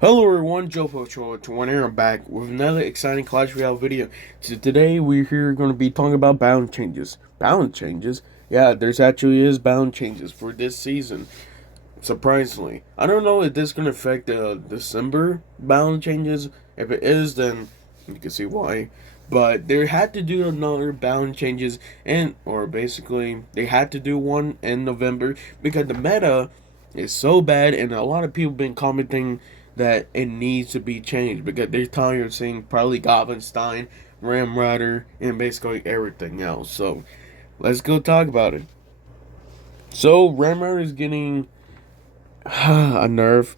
Hello everyone, Joe Pocho to one here. I'm back with another exciting Clash Royale video. So today we're here going to be talking about balance changes. Balance changes? Yeah, there's actually is balance changes for this season. Surprisingly, I don't know if this is going to affect the December balance changes. If it is, then you can see why. But they had to do another balance changes, and or basically they had to do one in November because the meta is so bad, and a lot of people been commenting that it needs to be changed because they're tired of seeing probably Goblinstein, Ram Rider, and basically everything else. So let's go talk about it. So Ram Rider is getting a nerf.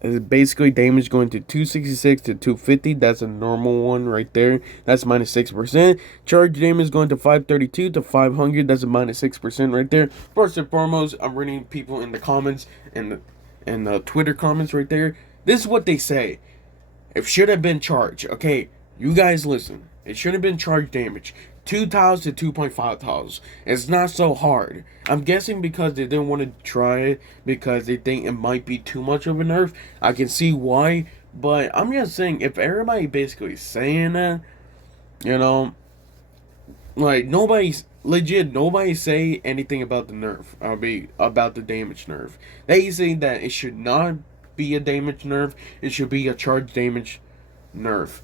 Is basically damage going to 266 to 250. That's a normal one right there. That's minus 6%. Charge damage going to 532 to 500. That's a minus 6% right there. First and foremost, I'm reading people in the comments and the Twitter comments right there. This is what they say. It should have been charged. Okay, you guys listen. It should have been charge damage. 2 tiles to 2.5 tiles. It's not so hard. I'm guessing because they didn't want to try it because they think it might be too much of a nerf. I can see why. But I'm just saying, if everybody basically saying that, you know, like nobody say anything about the nerf. I'll be about the damage nerf. They say that it should not be a damage nerf. It should be a charge damage nerf.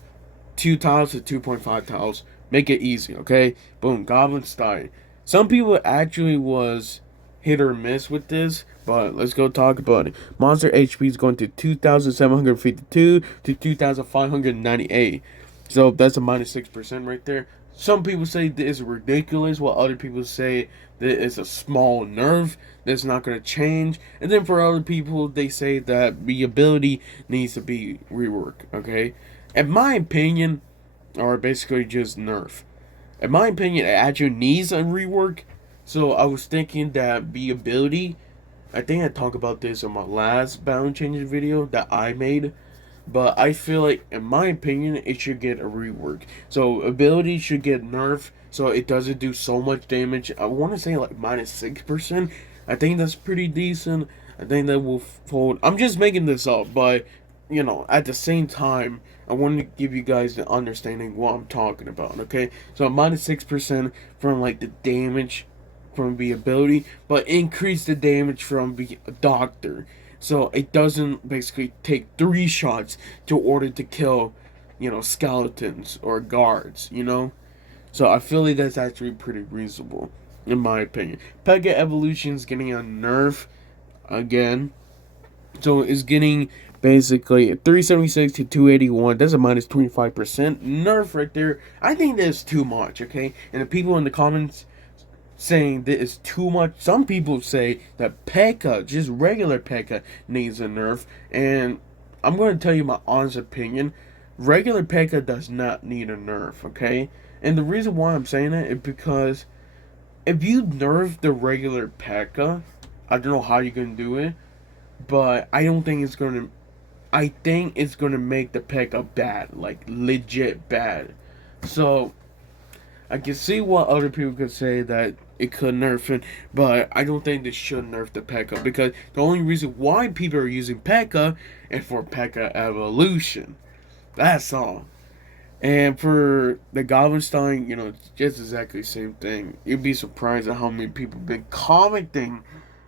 2 tiles to 2.5 tiles. Make it easy, okay? Boom, Goblin Stein. Some people actually was hit or miss with this, but let's go talk about it. Monster HP is going to 2,752 to 2,598. So that's a minus 6% right there. Some people say this is ridiculous, while other people say that it's a small nerf that's not going to change. And then for other people, they say that the ability needs to be reworked, okay? In my opinion, or basically just nerf. In my opinion, it actually needs a rework. So I was thinking that the ability, I think I talked about this in my last balance changes video that I made. But I feel like, in my opinion, it should get a rework. So ability should get nerfed so it doesn't do so much damage. I want to say like minus 6%. I think that's pretty decent. I think that will fold. I'm just making this up, but at the same time, I want to give you guys the understanding what I'm talking about. Okay, so minus 6% from like the damage from the ability, but increase the damage from the doctor. So it doesn't basically take 3 shots to order to kill, skeletons or guards. So I feel like that's actually pretty reasonable, in my opinion. Pega Evolution is getting a nerf again. So it's getting basically 376 to 281. That's a minus 25% nerf right there. I think that's too much, okay? And the people in the comments saying that it's too much. Some people say that P.E.K.K.A, just regular P.E.K.K.A, needs a nerf. And I'm going to tell you my honest opinion. Regular P.E.K.K.A does not need a nerf, okay? And the reason why I'm saying that is because if you nerf the regular P.E.K.K.A, I don't know how you're going to do it, but I don't think it's going to. I think it's going to make the P.E.K.K.A bad, like legit bad. So I can see what other people could say that it could nerf it, but I don't think they should nerf the P.E.K.K.A because the only reason why people are using P.E.K.K.A is for P.E.K.K.A evolution. That's all. And for the Goblinstein, it's just exactly the same thing. You'd be surprised at how many people have been commenting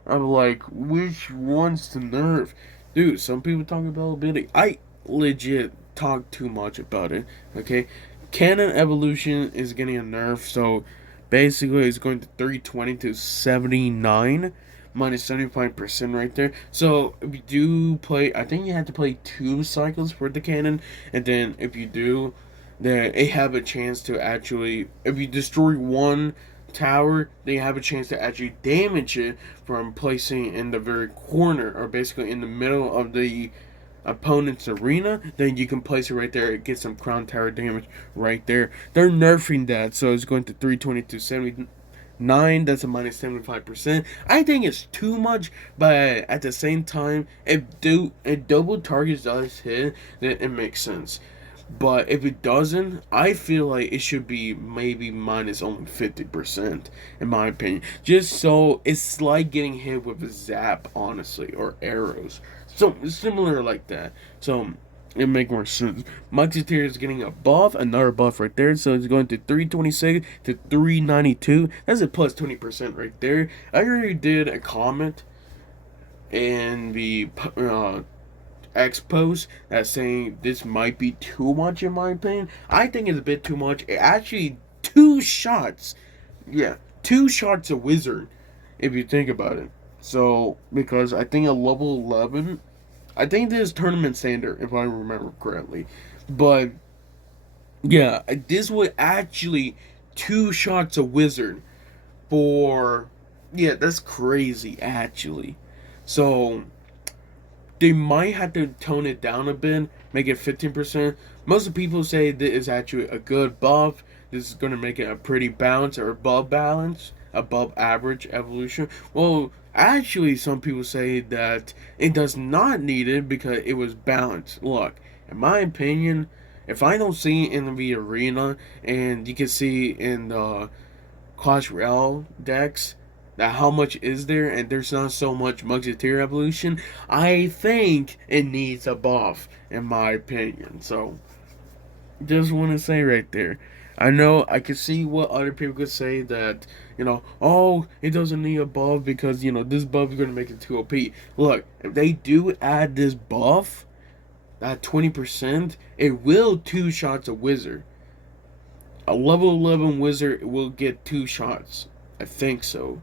of like which ones to nerf. Dude, some people talk about ability. I legit talk too much about it. Okay, Cannon Evolution is getting a nerf, so basically it's going to 320 to 79 minus 75% right there. So if you do play, I think you have to play 2 cycles for the cannon, and then if you do, then they have a chance to actually, if you destroy one tower, they have a chance to actually damage it from placing in the very corner, or basically in the middle of the opponent's arena. Then you can place it right there. It gets some crown tower damage right there. They're nerfing that, so it's going to 320 to 79. That's a minus 75%. I think it's too much, but at the same time, if double targets does hit, then it makes sense. But if it doesn't, I feel like it should be maybe minus only 50%, in my opinion. Just so it's like getting hit with a zap, honestly, or arrows. So similar like that. So it make more sense. Musketeer is getting a buff, another buff right there. So it's going to 326 to 392. That's a plus 20% right there. I already did a comment in the X post that's saying this might be too much in my opinion. I think it's a bit too much. It actually two shots. Yeah, two shots a wizard if you think about it. So because I think a level 11, I think this is tournament standard if I remember correctly. But yeah, this would actually two shots a wizard for, yeah, that's crazy actually. So they might have to tone it down a bit, make it 15%. Most of the people say this is actually a good buff. This is going to make it a pretty balance or above balance, above average evolution. Well, actually, some people say that it does not need it because it was balanced. Look, in my opinion, if I don't see it in the arena, and you can see in the Clash Royale decks, that how much is there, and there's not so much Musketeer evolution, I think it needs a buff, in my opinion. So, just want to say right there. I know I can see what other people could say that, oh, it doesn't need a buff because, this buff is going to make it too OP. Look, if they do add this buff, that 20%, it will two shots a wizard. A level 11 wizard will get two shots. I think so.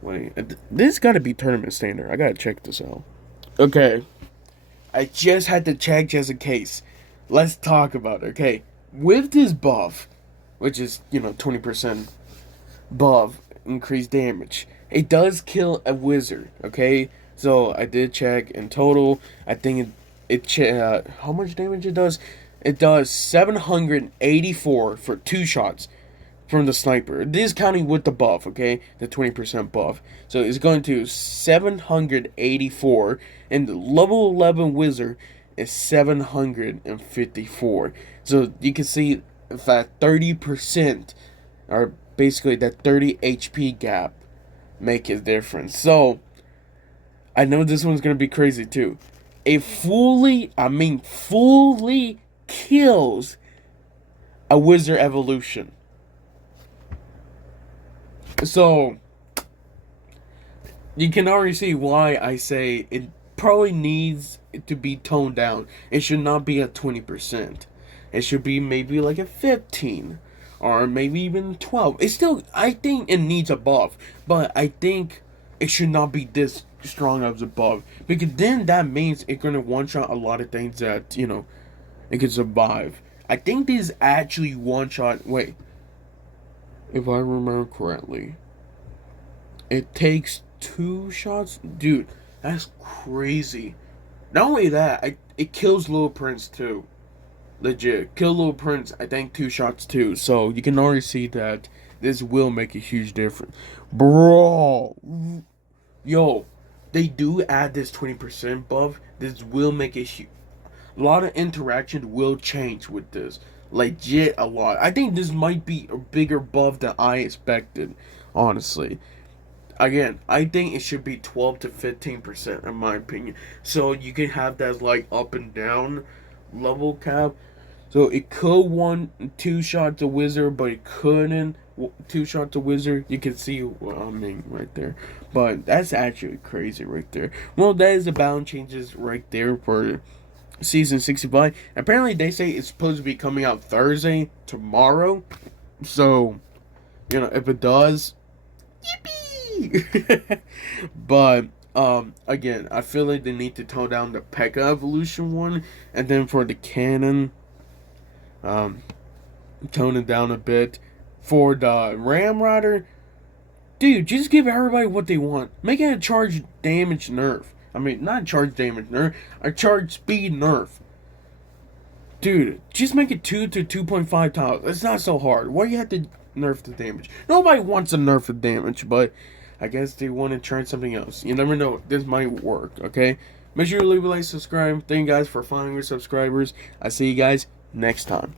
Wait, this got to be tournament standard. I got to check this out. Okay. I just had to check just in case. Let's talk about it. Okay. With this buff, which is, 20% buff, increased damage, it does kill a wizard. Okay. So I did check in total. I think how much damage it does? It does 784 for two shots from the sniper. This is counting with the buff, okay? The 20% buff. So it's going to 784, and the level 11 wizard is 754. So you can see that 30%, or basically that 30 HP gap, make a difference. So I know this one's gonna be crazy too. It fully kills a wizard evolution. So you can already see why I say it probably needs to be toned down. It should not be at 20%. It should be maybe like a 15 or maybe even 12. It's still, I think it needs a buff, but I think it should not be this strong as a buff, because then that means it's gonna one shot a lot of things that it can survive. I think this is actually one shot. Wait, if I remember correctly, it takes two shots, dude. That's crazy. Not only that, it kills Little Prince too. Legit, kill Little Prince. I think two shots too. So you can already see that this will make a huge difference, bro. Yo, they do add this 20% buff. This will make a lot of interaction will change with this. Legit a lot. I think this might be a bigger buff than I expected, honestly. Again, I think it should be 12 to 15% in my opinion. So you can have that like up and down level cap. So it could two shots a wizard, but it couldn't two shots a wizard. You can see what I mean right there. But that's actually crazy right there. Well, that is the balance changes right there for season 65. Apparently they say it's supposed to be coming out Thursday, tomorrow. So, if it does, yippee! But again, I feel like they need to tone down the P.E.K.K.A. evolution one, and then for the cannon, tone it down a bit. For the Ramrider, dude, just give everybody what they want. Make it a charge damage nerf. I mean, not charge damage nerf, a charge speed nerf. Dude, just make it 2 to 2.5 tiles. It's not so hard. Why do you have to nerf the damage? Nobody wants to nerf the damage, but I guess they want to try something else. You never know. This might work, okay? Make sure to leave a like, subscribe. Thank you guys for following your subscribers. I see you guys next time.